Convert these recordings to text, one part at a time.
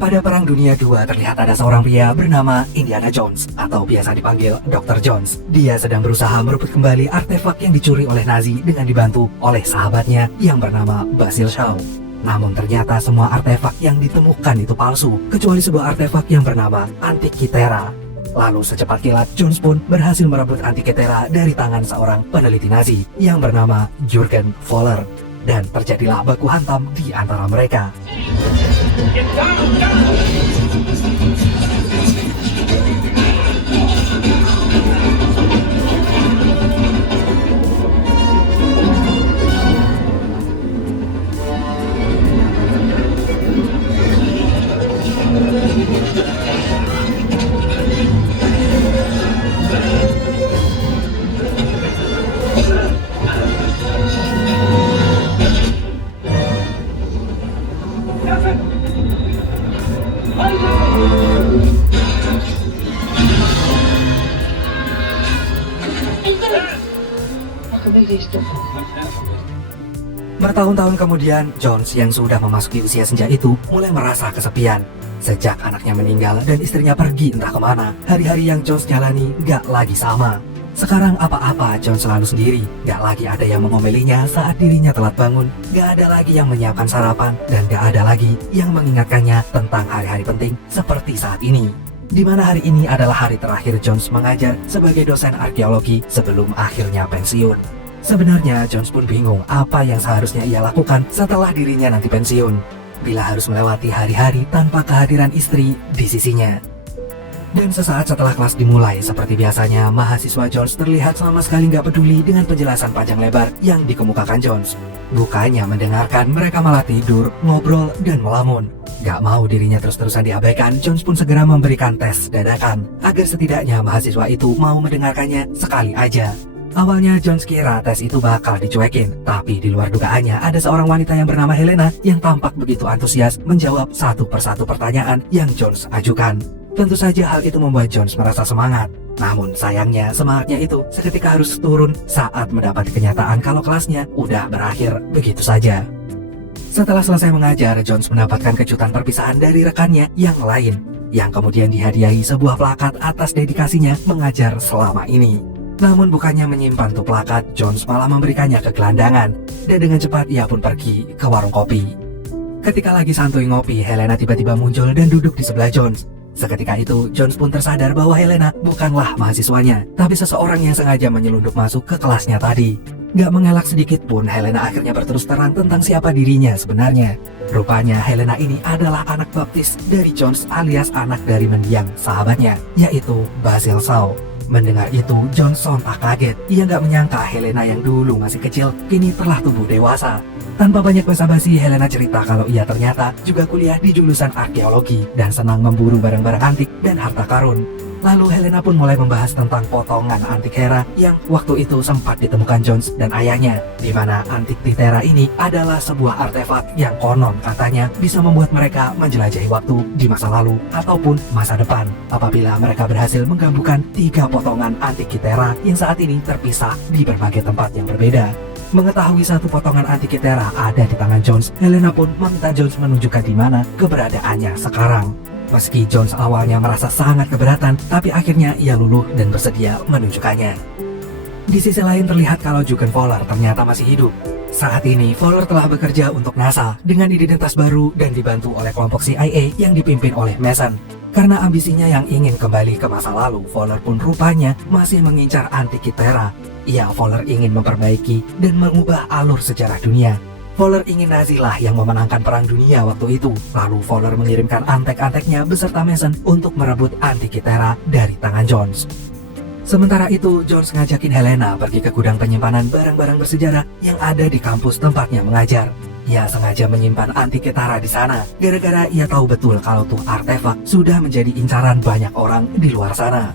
Pada Perang Dunia II terlihat ada seorang pria bernama Indiana Jones atau biasa dipanggil Dr. Jones. Dia sedang berusaha merebut kembali artefak yang dicuri oleh Nazi dengan dibantu oleh sahabatnya yang bernama Basil Shaw. Namun ternyata semua artefak yang ditemukan itu palsu, kecuali sebuah artefak yang bernama Antikythera. Lalu secepat kilat, Jones pun berhasil merebut Antikythera dari tangan seorang peneliti Nazi yang bernama Jürgen Voller. Dan terjadilah baku hantam di antara mereka. Bertahun-tahun kemudian, Jones yang sudah memasuki usia senja itu mulai merasa kesepian. Sejak anaknya meninggal dan istrinya pergi entah kemana, hari-hari yang Jones jalani gak lagi sama. Sekarang apa-apa Jones selalu sendiri, gak lagi ada yang mengomelinya saat dirinya telat bangun, gak ada lagi yang menyiapkan sarapan, dan gak ada lagi yang mengingatkannya tentang hari-hari penting seperti saat ini. Di mana hari ini adalah hari terakhir Jones mengajar sebagai dosen arkeologi sebelum akhirnya pensiun. Sebenarnya Jones pun bingung apa yang seharusnya ia lakukan setelah dirinya nanti pensiun, bila harus melewati hari-hari tanpa kehadiran istri di sisinya. Dan sesaat setelah kelas dimulai, seperti biasanya, mahasiswa Jones terlihat sama sekali nggak peduli dengan penjelasan panjang lebar yang dikemukakan Jones. Bukannya mendengarkan, mereka malah tidur, ngobrol, dan melamun. Gak mau dirinya terus-terusan diabaikan, Jones pun segera memberikan tes dadakan, agar setidaknya mahasiswa itu mau mendengarkannya sekali aja. Awalnya Jones kira tes itu bakal dicuekin, tapi di luar dugaannya ada seorang wanita yang bernama Helena yang tampak begitu antusias menjawab satu persatu pertanyaan yang Jones ajukan. Tentu saja hal itu membuat Jones merasa semangat. Namun sayangnya semangatnya itu seketika harus turun saat mendapati kenyataan kalau kelasnya udah berakhir begitu saja. Setelah selesai mengajar, Jones mendapatkan kejutan perpisahan dari rekannya yang lain, yang kemudian dihadiahi sebuah plakat atas dedikasinya mengajar selama ini. Namun bukannya menyimpan tuh plakat, Jones malah memberikannya ke gelandangan, dan dengan cepat ia pun pergi ke warung kopi. Ketika lagi santuy ngopi, Helena tiba-tiba muncul dan duduk di sebelah Jones. Seketika itu, Jones pun tersadar bahwa Helena bukanlah mahasiswanya, tapi seseorang yang sengaja menyelundup masuk ke kelasnya tadi. Gak mengelak sedikit pun, Helena akhirnya berterus terang tentang siapa dirinya sebenarnya. Rupanya Helena ini adalah anak baptis dari Jones alias anak dari mendiang sahabatnya, yaitu Basil Shaw. Mendengar itu, Jones sontak kaget. Ia gak menyangka Helena yang dulu masih kecil, kini telah tumbuh dewasa. Tanpa banyak basa-basi, Helena cerita kalau ia ternyata juga kuliah di jurusan arkeologi dan senang memburu barang-barang antik dan harta karun. Lalu Helena pun mulai membahas tentang potongan Antikythera yang waktu itu sempat ditemukan Jones dan ayahnya, di mana Antikythera ini adalah sebuah artefak yang konon katanya bisa membuat mereka menjelajahi waktu di masa lalu ataupun masa depan apabila mereka berhasil menggabungkan 3 potongan Antikythera yang saat ini terpisah di berbagai tempat yang berbeda. Mengetahui satu potongan Antikythera ada di tangan Jones, Helena pun meminta Jones menunjukkan di mana keberadaannya sekarang. Meski Jones awalnya merasa sangat keberatan, tapi akhirnya ia luluh dan bersedia menunjukkannya. Di sisi lain terlihat kalau Jürgen Voller ternyata masih hidup. Saat ini, Voller telah bekerja untuk NASA dengan identitas baru dan dibantu oleh kelompok CIA yang dipimpin oleh Mason. Karena ambisinya yang ingin kembali ke masa lalu, Voller pun rupanya masih mengincar Antikythera. Voller ingin memperbaiki dan mengubah alur sejarah dunia. Voller ingin Nazi lah yang memenangkan perang dunia waktu itu. Lalu Voller mengirimkan antek-anteknya beserta Mason untuk merebut Antikythera dari tangan Jones. Sementara itu, Jones ngajakin Helena pergi ke gudang penyimpanan barang-barang bersejarah yang ada di kampus tempatnya mengajar. Ia sengaja menyimpan Antikythera di sana, gara-gara ia tahu betul kalau tuh artefak sudah menjadi incaran banyak orang di luar sana.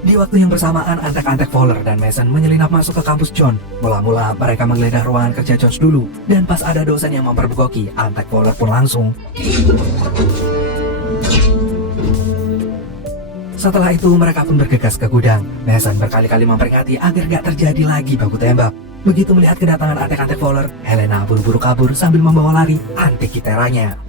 Di waktu yang bersamaan, antek-antek Voller dan Mason menyelinap masuk ke kampus John. Mula-mula mereka menggeledah ruangan kerja Jones dulu, dan pas ada dosen yang mempergoki, antek Voller pun langsung Setelah itu mereka pun bergegas ke gudang. Mason berkali-kali memperingati agar gak terjadi lagi baku tembak. Begitu melihat kedatangan antek-antek Fowler, Helena buru-buru kabur sambil membawa lari anti-kiteranya.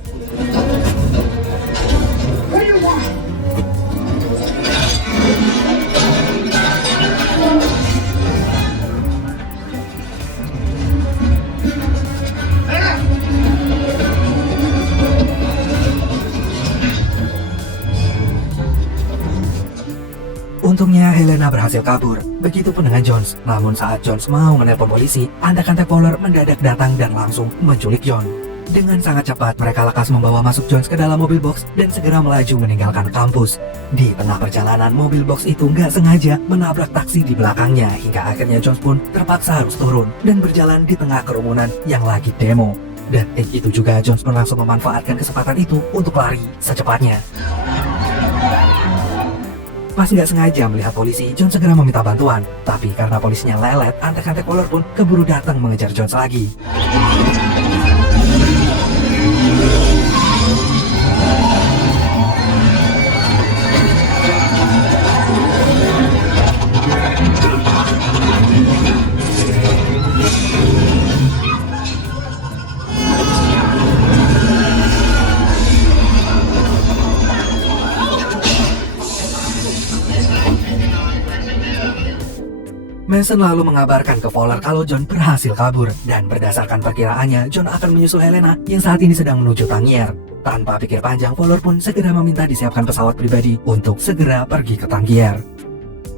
Untungnya Helena berhasil kabur, begitupun dengan Jones. Namun saat Jones mau menelpon polisi, antek-antek Fowler mendadak datang dan langsung menculik John. Dengan sangat cepat mereka lekas membawa masuk Jones ke dalam mobil box dan segera melaju meninggalkan kampus. Di tengah perjalanan, mobil box itu nggak sengaja menabrak taksi di belakangnya hingga akhirnya Jones pun terpaksa harus turun dan berjalan di tengah kerumunan yang lagi demo. Dan itu juga Jones pun langsung memanfaatkan kesempatan itu untuk lari secepatnya. Pas nggak sengaja melihat polisi, John segera meminta bantuan. Tapi karena polisinya lelet, antek-antek Fowler pun keburu datang mengejar Jones lagi. Mason lalu mengabarkan ke Fowler kalau John berhasil kabur, dan berdasarkan perkiraannya, John akan menyusul Helena yang saat ini sedang menuju Tangier. Tanpa pikir panjang, Fowler pun segera meminta disiapkan pesawat pribadi untuk segera pergi ke Tangier.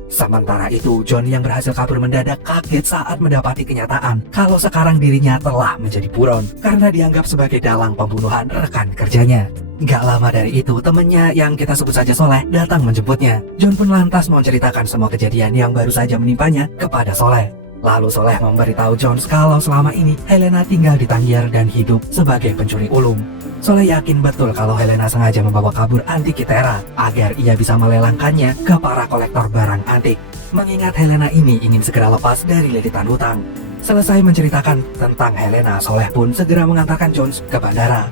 Sementara itu, John yang berhasil kabur mendadak kaget saat mendapati kenyataan kalau sekarang dirinya telah menjadi buron karena dianggap sebagai dalang pembunuhan rekan kerjanya. Gak lama dari itu, temannya yang kita sebut saja Soleh datang menjemputnya. John pun lantas menceritakan semua kejadian yang baru saja menimpanya kepada Soleh. Lalu Soleh memberitahu Jones kalau selama ini Helena tinggal di Tangier dan hidup sebagai pencuri ulung. Soleh yakin betul kalau Helena sengaja membawa kabur antik Kitera agar ia bisa melelangkannya ke para kolektor barang antik. Mengingat Helena ini ingin segera lepas dari lilitan hutang. Selesai menceritakan tentang Helena, Soleh pun segera mengantarkan Jones ke bandara.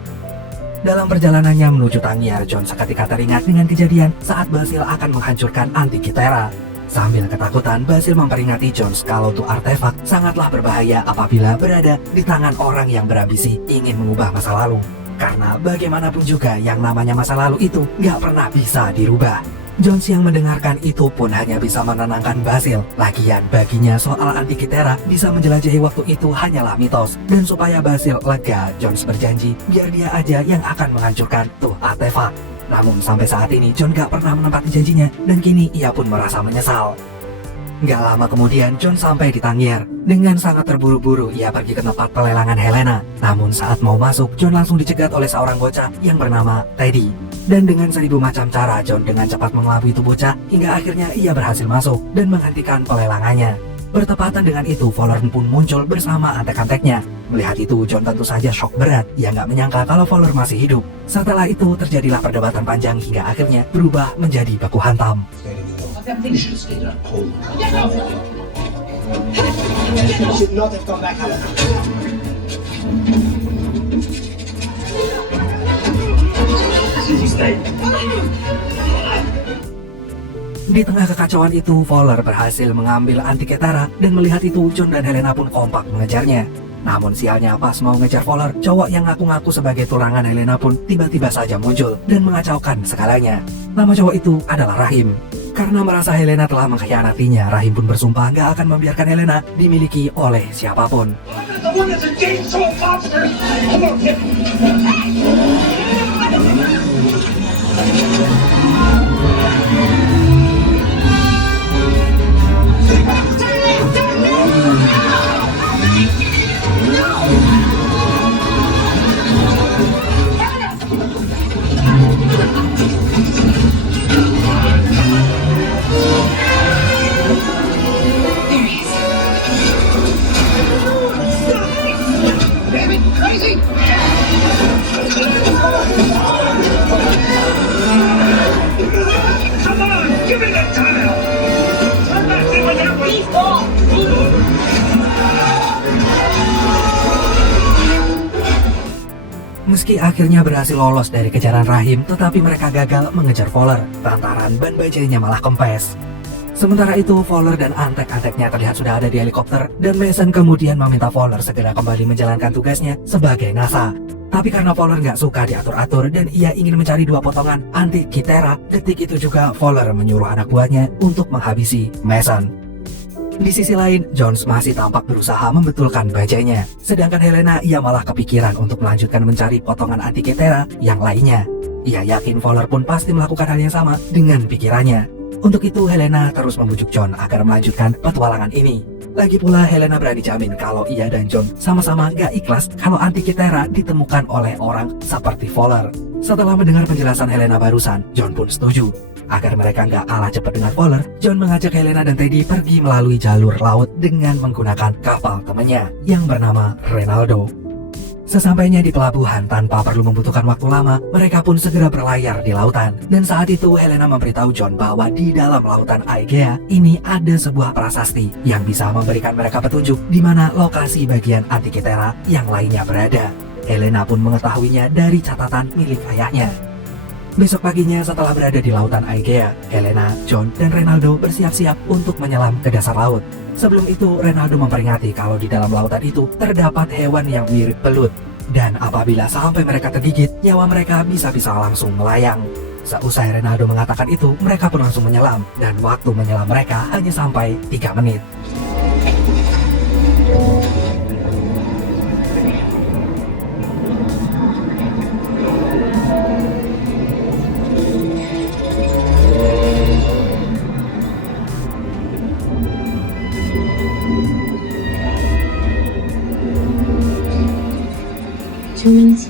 Dalam perjalanannya menuju Tangier, John seketika teringat dengan kejadian saat Basil akan menghancurkan antik Kitera. Sambil ketakutan, Basil memperingati Jones kalau tuh artefak sangatlah berbahaya apabila berada di tangan orang yang berambisi ingin mengubah masa lalu. Karena bagaimanapun juga yang namanya masa lalu itu gak pernah bisa dirubah. Jones yang mendengarkan itu pun hanya bisa menenangkan Basil. Lagian baginya soal antik Kitera bisa menjelajahi waktu itu hanyalah mitos. Dan supaya Basil lega, Jones berjanji biar dia aja yang akan menghancurkan tuh artefak. Namun sampai saat ini John gak pernah menepati janjinya dan kini ia pun merasa menyesal. Gak lama kemudian John sampai di Tangier. Dengan sangat terburu-buru ia pergi ke tempat pelelangan Helena. Namun saat mau masuk, John langsung dicegat oleh seorang bocah yang bernama Teddy. Dan dengan 1000 macam cara, John dengan cepat mengelabui itu bocah hingga akhirnya ia berhasil masuk dan menghentikan pelelangannya. Bertepatan dengan itu, Fowler pun muncul bersama antek-anteknya. Melihat itu, John tentu saja shock berat. Ia nggak menyangka kalau Fowler masih hidup. Setelah itu, terjadilah perdebatan panjang hingga akhirnya berubah menjadi baku hantam. Di tengah kekacauan itu, Fowler berhasil mengambil antik Kitera dan melihat itu, John dan Helena pun kompak mengejarnya. Namun sialnya pas mau ngejar Fowler, cowok yang ngaku-ngaku sebagai tulangan Helena pun tiba-tiba saja muncul dan mengacaukan segalanya. Nama cowok itu adalah Rahim. Karena merasa Helena telah mengkhianatinya, Rahim pun bersumpah gak akan membiarkan Helena dimiliki oleh siapapun. Meski akhirnya berhasil lolos dari kejaran Rahim, tetapi mereka gagal mengejar Fowler lantaran ban bajainya malah kempes. Sementara itu, Fowler dan antek-anteknya terlihat sudah ada di helikopter, dan Mason kemudian meminta Fowler segera kembali menjalankan tugasnya sebagai NASA. Tapi karena Fowler nggak suka diatur-atur dan ia ingin mencari 2 potongan anti Kythera, detik itu juga Fowler menyuruh anak buahnya untuk menghabisi Mason. Di sisi lain, Jones masih tampak berusaha membetulkan bajainya. Sedangkan Helena, ia malah kepikiran untuk melanjutkan mencari potongan anti Kythera yang lainnya. Ia yakin Fowler pun pasti melakukan hal yang sama dengan pikirannya. Untuk itu, Helena terus membujuk John agar melanjutkan petualangan ini. Lagi pula, Helena berani jamin kalau ia dan John sama-sama gak ikhlas kalau anti Kythera ditemukan oleh orang seperti Fowler. Setelah mendengar penjelasan Helena barusan, John pun setuju. Agar mereka nggak kalah cepat dengan Fowler, John mengajak Helena dan Teddy pergi melalui jalur laut dengan menggunakan kapal temannya yang bernama Renaldo. Sesampainya di pelabuhan tanpa perlu membutuhkan waktu lama, mereka pun segera berlayar di lautan. Dan saat itu Helena memberitahu John bahwa di dalam lautan Aegea ini ada sebuah prasasti yang bisa memberikan mereka petunjuk di mana lokasi bagian anti Kythera yang lainnya berada. Helena pun mengetahuinya dari catatan milik ayahnya. Besok paginya setelah berada di lautan Aegea, Helena, John, dan Renaldo bersiap-siap untuk menyelam ke dasar laut. Sebelum itu, Renaldo memperingati kalau di dalam lautan itu terdapat hewan yang mirip belut. Dan apabila sampai mereka tergigit, nyawa mereka bisa-bisa langsung melayang. Seusai Renaldo mengatakan itu, mereka pun langsung menyelam. Dan waktu menyelam mereka hanya sampai 3 menit. Humans.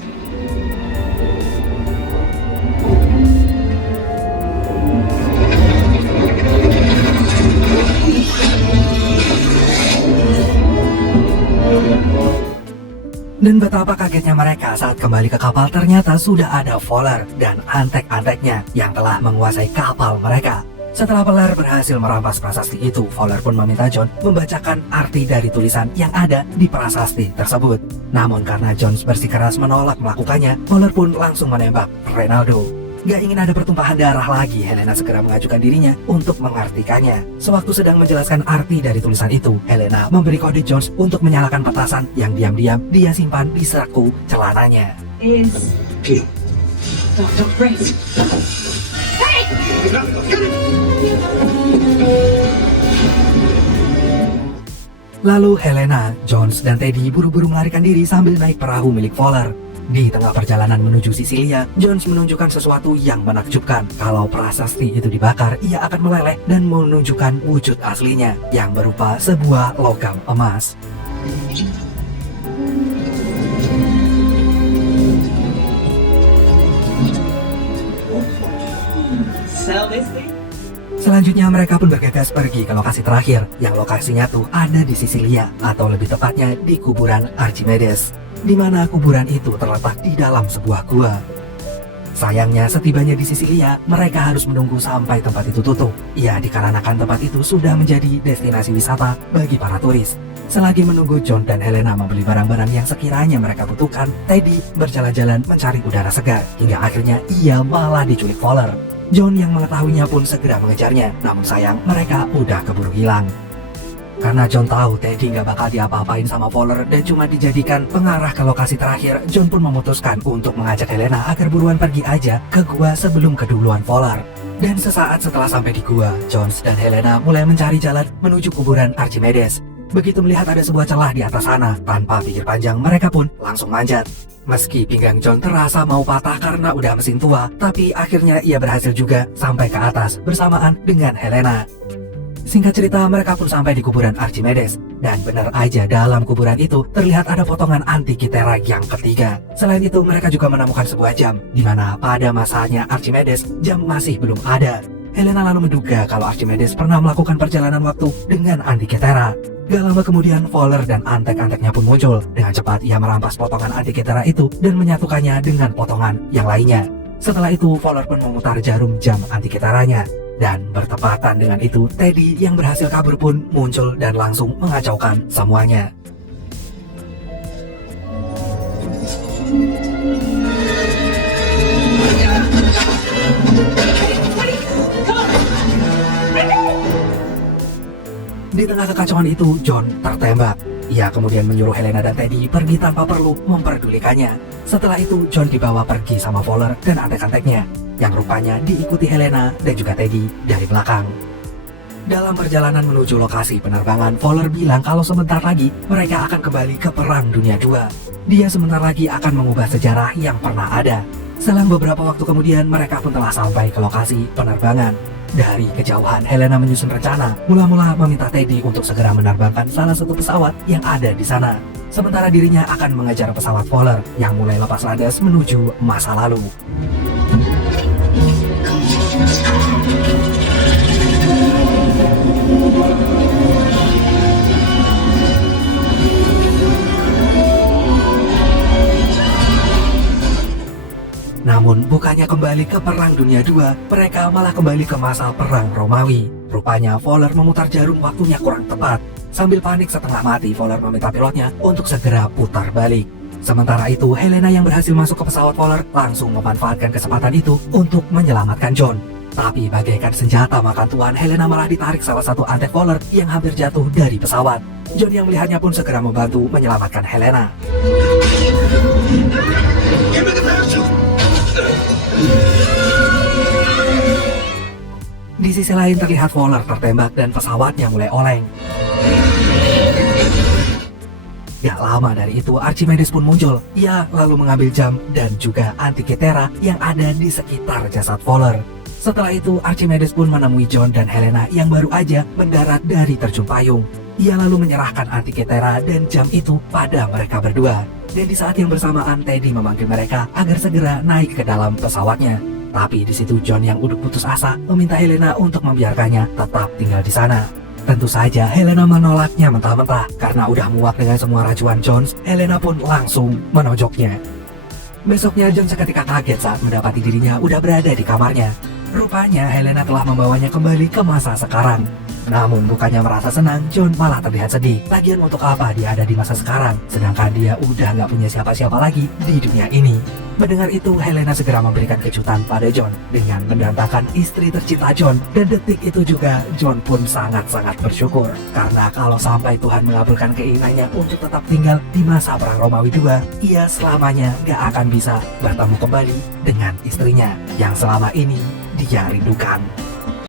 Dan betapa kagetnya mereka saat kembali ke kapal ternyata sudah ada Fowler dan antek-anteknya yang telah menguasai kapal mereka. Setelah Fowler berhasil merampas prasasti itu, Fowler pun meminta John membacakan arti dari tulisan yang ada di prasasti tersebut. Namun karena Jones bersikeras menolak melakukannya, Fowler pun langsung menembak Renaldo. Gak ingin ada pertumpahan darah lagi, Helena segera mengajukan dirinya untuk mengartikannya. Sewaktu sedang menjelaskan arti dari tulisan itu, Helena memberi kode Jones untuk menyalakan petasan yang diam-diam dia simpan di saku celananya. Lalu Helena, Jones, dan Teddy buru-buru melarikan diri sambil naik perahu milik Fowler. Di tengah perjalanan menuju Sisilia, Jones menunjukkan sesuatu yang menakjubkan. Kalau prasasti itu dibakar, ia akan meleleh dan menunjukkan wujud aslinya yang berupa sebuah logam emas. Selanjutnya mereka pun bergegas pergi ke lokasi terakhir, yang lokasinya tuh ada di Sisilia, atau lebih tepatnya di kuburan Archimedes, di mana kuburan itu terletak di dalam sebuah gua. Sayangnya setibanya di Sisilia, mereka harus menunggu sampai tempat itu tutup. Ya, dikarenakan tempat itu sudah menjadi destinasi wisata bagi para turis. Selagi menunggu John dan Helena membeli barang-barang yang sekiranya mereka butuhkan, Teddy berjalan-jalan mencari udara segar, hingga akhirnya ia malah diculik Fowler. John yang mengetahuinya pun segera mengejarnya, namun sayang mereka udah keburu hilang. Karena John tahu Teddy nggak bakal diapa-apain sama Fowler dan cuma dijadikan pengarah ke lokasi terakhir, John pun memutuskan untuk mengajak Helena agar buruan pergi aja ke gua sebelum keduluan Fowler. Dan sesaat setelah sampai di gua, Jones dan Helena mulai mencari jalan menuju kuburan Archimedes. Begitu melihat ada sebuah celah di atas sana, tanpa pikir panjang mereka pun langsung manjat. Meski pinggang John terasa mau patah karena udah mesin tua, tapi akhirnya ia berhasil juga sampai ke atas bersamaan dengan Helena. Singkat cerita, mereka pun sampai di kuburan Archimedes. Dan benar aja dalam kuburan itu terlihat ada potongan anti Kythera yang ketiga. Selain itu, mereka juga menemukan sebuah jam, di mana pada masanya Archimedes, jam masih belum ada. Helena lalu menduga kalau Archimedes pernah melakukan perjalanan waktu dengan anti Kythera. Gak lama kemudian, Fowler dan antek-anteknya pun muncul. Dengan cepat ia merampas potongan anti Kythera itu dan menyatukannya dengan potongan yang lainnya. Setelah itu, Fowler pun memutar jarum jam anti Kytheranya. Dan bertepatan dengan itu, Teddy yang berhasil kabur pun muncul dan langsung mengacaukan semuanya. Di tengah kekacauan itu, John tertembak. Ia kemudian menyuruh Helena dan Teddy pergi tanpa perlu memperdulikannya. Setelah itu, John dibawa pergi sama Fowler dan adik-adiknya, yang rupanya diikuti Helena dan juga Teddy dari belakang. Dalam perjalanan menuju lokasi penerbangan, Fowler bilang kalau sebentar lagi mereka akan kembali ke Perang Dunia II. Dia sebentar lagi akan mengubah sejarah yang pernah ada. Selang beberapa waktu kemudian, mereka pun telah sampai ke lokasi penerbangan. Dari kejauhan, Helena menyusun rencana, mula-mula meminta Teddy untuk segera menerbangkan salah satu pesawat yang ada di sana. Sementara dirinya akan mengejar pesawat Fowler yang mulai lepas landas menuju masa lalu. Namun bukannya kembali ke Perang Dunia II, mereka malah kembali ke masa Perang Romawi. Rupanya Fowler memutar jarum waktunya kurang tepat. Sambil panik setengah mati, Fowler meminta pilotnya untuk segera putar balik. Sementara itu, Helena yang berhasil masuk ke pesawat Fowler langsung memanfaatkan kesempatan itu untuk menyelamatkan John. Tapi bagaikan senjata makan tuan, Helena malah ditarik salah satu antek Fowler yang hampir jatuh dari pesawat. John yang melihatnya pun segera membantu menyelamatkan Helena. Di sisi lain terlihat Fowler tertembak dan pesawatnya mulai oleng. Gak lama dari itu Archimedes pun muncul. Ia lalu mengambil jam dan juga Antikythera yang ada di sekitar jasad Fowler. Setelah itu Archimedes pun menemui John dan Helena yang baru aja mendarat dari terjun payung. Ia lalu menyerahkan Antikythera dan jam itu pada mereka berdua. Dan di saat yang bersamaan Teddy memanggil mereka agar segera naik ke dalam pesawatnya. Tapi di situ John yang udah putus asa meminta Helena untuk membiarkannya tetap tinggal di sana. Tentu saja Helena menolaknya mentah-mentah karena udah muak dengan semua racuan Jones. Helena pun langsung menojoknya. Besoknya John seketika kaget saat mendapati dirinya udah berada di kamarnya. Rupanya Helena telah membawanya kembali ke masa sekarang. Namun bukannya merasa senang, John malah terlihat sedih. Lagian untuk apa dia ada di masa sekarang, sedangkan dia udah nggak punya siapa-siapa lagi di dunia ini. Mendengar itu, Helena segera memberikan kejutan pada John dengan mendatangkan istri tercinta John. Dan detik itu juga John pun sangat-sangat bersyukur. Karena kalau sampai Tuhan mengabulkan keinginannya untuk tetap tinggal di masa Perang Romawi II, ia selamanya nggak akan bisa bertemu kembali dengan istrinya yang selama ini dia rindukan.